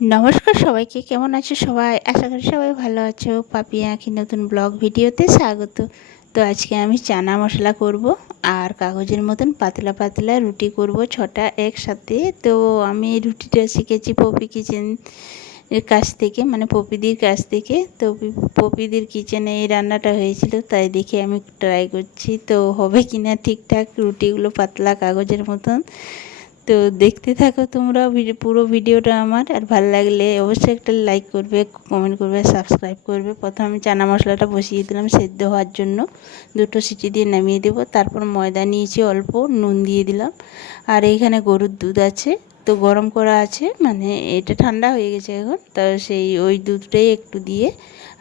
নমস্কার সবাইকে, কেমন আছো সবাই? আশা করি সবাই ভালো আছো। পাপিয়া আঁখি নতুন ব্লগ ভিডিওতে স্বাগত। তো আজকে আমি চানা মশলা করব আর কাগজের মতন পাতলা পাতলা রুটি করব 6টা একসাথে। তো আমি রুটিটা শিখেছি পপি কিচেন এর কাছ থেকে, মানে পপিদির কাছ থেকে। তো পপিদির কিচেনে এই রান্নাটা হয়েছিল, তাই দেখে আমি ট্রাই করছি তো হবে কিনা ঠিকঠাক রুটিগুলো পাতলা কাগজের মতন। তো দেখতে থাকো তোমরা পুরো ভিডিওটা আমার। আর ভালো লাগলে অবশ্যই একটা লাইক করবে, কমেন্ট করবে, সাবস্ক্রাইব করবে। প্রথমে আমি চানা মশলাটা বসিয়ে দিলাম সেদ্ধ হওয়ার জন্য, 2টো সিটি দিয়ে নামিয়ে দেবো। তারপর ময়দা নিয়েছি, অল্প নুন দিয়ে দিলাম। আর এইখানে গরুর দুধ আছে, তো গরম করা আছে, মানে এটা ঠান্ডা হয়ে গেছে এখন। তো ওই দুধটাই একটু দিয়ে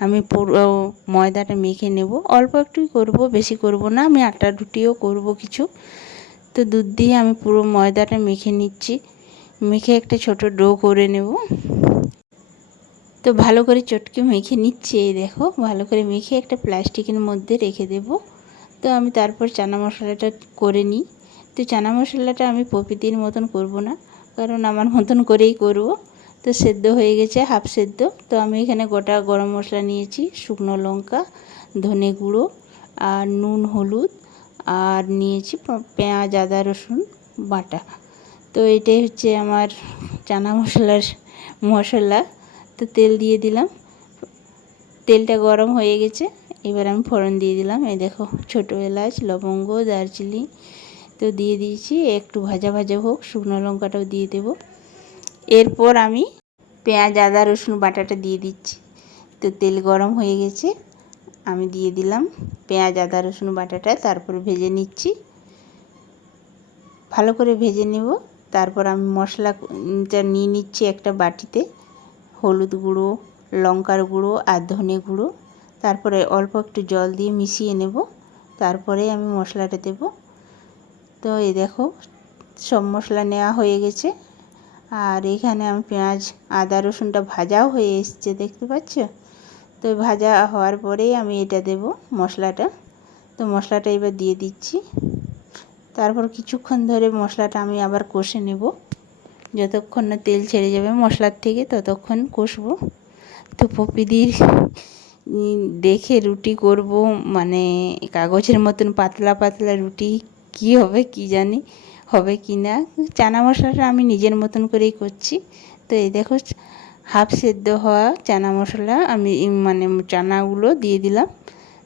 আমি পুরো ময়দাটা মেখে নেব। অল্প একটুই করব, বেশি করব না। আমি আটা রুটিও করব কিছু। তো দুধ দিয়ে আমি পুরো ময়দাটা মেখে নিচ্ছি, মেখে একটা ছোট ডো করে নেব। তো ভালো করে চটকে মেখে নিচ্ছি, এই দেখো ভালো করে মেখে একটা প্লাস্টিকের মধ্যে রেখে দেব। তো আমি তারপর চানা মশলাটা করে নিই। তো চানা মশলাটা আমি প্রকৃতির মতন করব না, কারণ আমার মতন করেই করব। তো সেদ্ধ হয়ে গেছে, হাফ সেদ্ধ। তো আমি এখানে গোটা গরম মশলা নিয়েছি, শুকনো লঙ্কা, ধনে গুঁড়ো আর নুন, হলুদ, আর নিয়েছি পেঁয়াজ, আদা, রসুন বাটা। তো এটাই হচ্ছে আমার চানা মশলার মশলা। তো তেল দিয়ে দিলাম, তেলটা গরম হয়ে গেছে। এবার আমি ফোড়ন দিয়ে দিলাম, এই দেখো ছোটো এলাচ, লবঙ্গ, দারচিনি তো দিয়ে দিয়েছি। একটু ভাজা ভাজা হোক, শুকনো লঙ্কাটাও দিয়ে দেব। এরপর আমি পেঁয়াজ, আদা, রসুন বাটাটা দিয়ে দিচ্ছি। তো তেল গরম হয়ে গেছে, আমি দিয়ে দিলাম পেঁয়াজ, আদা, রসুন বাটাটা। তারপর ভেজে নিচ্ছি, ভালো করে ভেজে নেব। তারপর আমি মশলাটা নিয়ে নিচ্ছি একটা বাটিতে, হলুদ গুঁড়ো, লঙ্কার গুঁড়ো আর ধনে গুঁড়ো। তারপরে অল্প একটু জল দিয়ে মিশিয়ে নেব, তারপরে আমি মশলাটা দেব। তো এই দেখো সব মশলা নেওয়া হয়ে গেছে। আর এখানে আমি পেঁয়াজ, আদা, রসুনটা ভাজাও হয়ে এসছে, দেখতে পাচ্ছ? তো ভাজা হওয়ার পরেই আমি এটা দেব মশলাটা। তো মশলাটা এবার দিয়ে দিচ্ছি। তারপর কিছুক্ষণ ধরে মশলাটা আমি আবার কষে নেব, যতক্ষণ না তেল ছেড়ে যাবে মশলার থেকে ততক্ষণ কষবো। তো পপিদির দেখে রুটি করব, মানে কাগজের মতন পাতলা পাতলা রুটি। কি হবে কি জানি, হবে কি না। চানা মশলাটা আমি নিজের মতন করেই করছি। তো এই দেখো হাফ সেদ্ধ হওয়া চানা মশলা আমি মানে চানাগুলো দিয়ে দিলাম।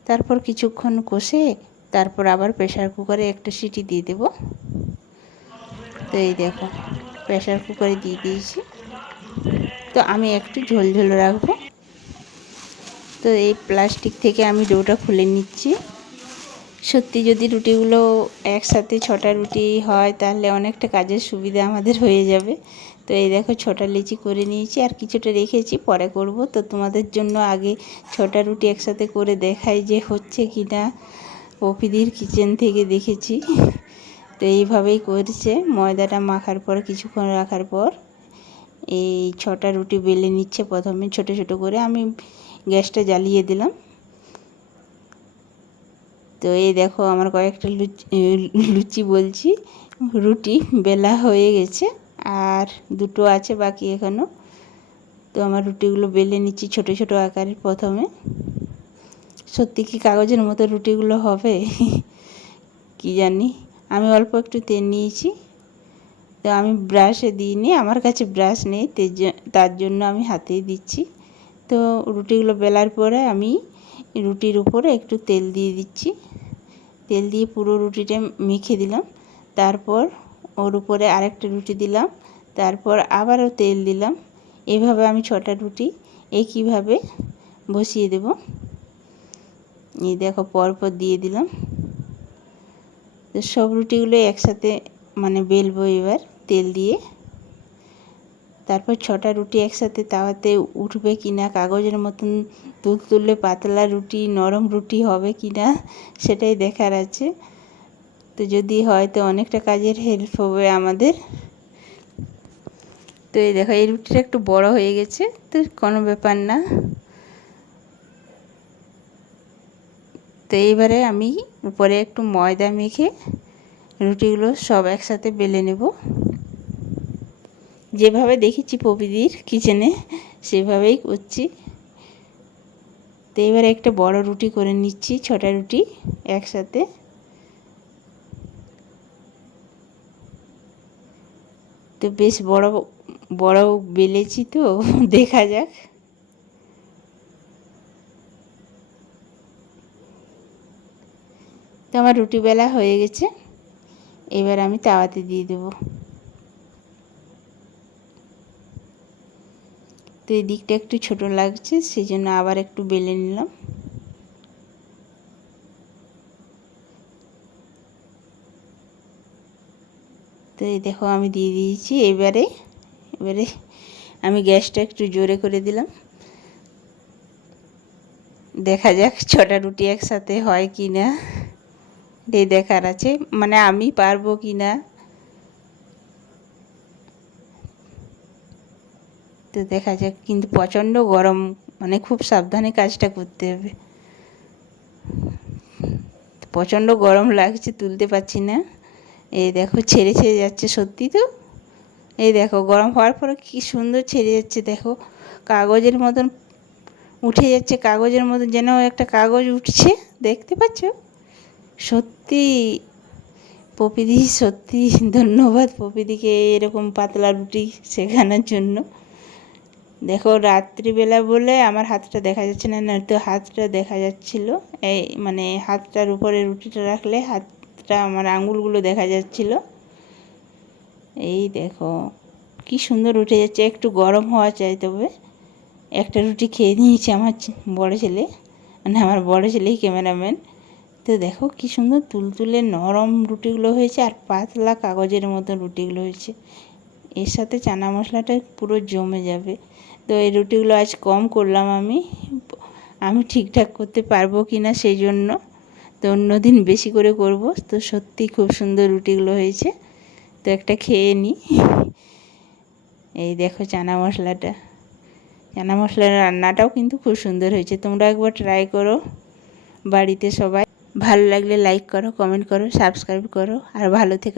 তারপর কিছুক্ষণ কষে তারপর আবার প্রেসার কুকারে একটা সিটি দিয়ে দেব। তো এই দেখো প্রেসার কুকারে দিয়ে দিয়েছি। তো আমি একটু ঝোল ঝোল রাখবো। তো এই প্লাস্টিক থেকে আমি ডোটা খুলে নিচ্ছি। সত্যি যদি রুটিগুলো একসাথে 6টা রুটি হয় তাহলে অনেকটা কাজের সুবিধা আমাদের হয়ে যাবে। তো এই দেখো 6টা লিচি করে নিয়েছি, আর কিছুটা রেখেছি পরে করব। তো তোমাদের জন্য আগে 6টা রুটি একসাথে করে দেখাই যে হচ্ছে কি না। পপিদির কিচেন থেকে দেখেছি। তো এইভাবেই করছে, ময়দাটা মাখার পর কিছুক্ষণ রাখার পর এই 6টা রুটি বেলে নিচ্ছে। প্রথমে ছোট ছোট করে আমি গ্যাসটা জ্বালিয়ে দিলাম। তো এই দেখো আমার কয়েকটা লুচি বলছি রুটি বেলা হয়ে গেছে, আর 2টো আছে বাকি এখনও। তো আমার রুটিগুলো বেলে নিচ্ছি ছোট ছোট আকারের। প্রথমে সত্যি কি কাগজের মতো রুটিগুলো হবে কি জানি। আমি অল্প একটু তেল নিয়েছি, তো আমি ব্রাশে দিইনি, আমার কাছে ব্রাশ নেই, তার জন্য আমি হাতেই দিচ্ছি। তো রুটিগুলো বেলার পরে আমি রুটির উপরে একটু তেল দিয়ে দিচ্ছি। তেল দিয়ে পুরো রুটিটা মেখে দিলাম। তারপর ওর উপরে আরেকটা রুটি দিলাম, তারপর আবারও তেল দিলাম। এভাবে আমি 6টা রুটি একইভাবে বসিয়ে দেব। এই দেখো পরপর দিয়ে দিলাম। তো সব রুটিগুলো একসাথে মানে বেলবো এবার তেল দিয়ে। তারপর 6টা রুটি একসাথে তাওয়াতে উঠবে কি না, কাগজের মতন তুলতুলে পাতলা রুটি, নরম রুটি হবে কি না সেটাই দেখার আছে। তো যদি হয় তো অনেকটা কাজের হেল্প হবে আমাদের। তো এই দেখো এই রুটিটা একটু বড় হয়ে গেছে, তো কোনো ব্যাপার না। তো এইবারে আমি উপরে একটু ময়দা মেখে রুটিগুলো সব একসাথে বেলে নেব। যেভাবে দেখেছি পপিদির কিচেনে সেভাবেই করছি। তো এবারে একটা বড় রুটি করে নিচ্ছি, 6টা রুটি একসাথে। তো বেশ বড় বড় বেলেছি, তো দেখা যাক। তো আমার রুটি বেলা হয়ে গেছে, এবার আমি তাওয়াতে দিয়ে দেবো। তো এই দিকটা একটু ছোট লাগছে, সেই জন্য আবার একটু বেলে নিলাম। তো এই দেখো আমি দিয়ে দিয়েছি। এবারে আমি গ্যাসটা একটু জোরে করে দিলাম। দেখা যাক 6টা রুটি একসাথে হয় কি না, এই দেখার আছে, মানে আমি পারবো কি না। তো দেখা যাক, কিন্তু প্রচণ্ড গরম, মানে খুব সাবধানে কাজটা করতে হবে। প্রচণ্ড গরম লাগছে, তুলতে পারছি না। এই দেখো ছেড়ে যাচ্ছে, সত্যি তো। এই দেখো গরম হওয়ার পরে কি সুন্দর ছেড়ে যাচ্ছে, দেখো কাগজের মতন উঠে যাচ্ছে, কাগজের মতন যেন একটা কাগজ উঠছে, দেখতে পাচ্ছ? সত্যি পপিদি, সত্যি ধন্যবাদ পপিদিকে এরকম পাতলা রুটি শেখানোর জন্য। দেখো রাত্রিবেলা বলে আমার হাতটা দেখা যাচ্ছে না, নয়তো হাতটা দেখা যাচ্ছিল। এই মানে হাতটার উপরে রুটিটা রাখলে হাতটা, আমার আঙুলগুলো দেখা যাচ্ছিল। এই দেখো কি সুন্দর উঠে যাচ্ছে। একটু গরম হওয়া চাই, তবে একটা রুটি খেয়ে নিয়েছে আমার বড় ছেলে, মানে আমার বড় ছেলেই ক্যামেরাম্যান। তো দেখো কি সুন্দর তুলতুলে নরম রুটিগুলো হয়েছে, আর পাতলা কাগজের মতো রুটিগুলো হয়েছে। এর সাথে চানা মশলাটা পুরো জমে যাবে। তো এই রুটিগুলো আজ কম করলাম আমি ঠিকঠাক করতে পারবো কি না সেই জন্য। তো অন্যদিন বেশি করে করব। তো সত্যি খুব সুন্দর রুটিগুলো হয়েছে। তো একটা খেয়ে নিই। এই দেখো চানা মশলার রান্নাটাও কিন্তু খুব সুন্দর হয়েছে। তোমরা একবার ট্রাই করো বাড়িতে সবাই। ভালো লাগলে লাইক করো, কমেন্ট করো, সাবস্ক্রাইব করো, আর ভালো থেকো।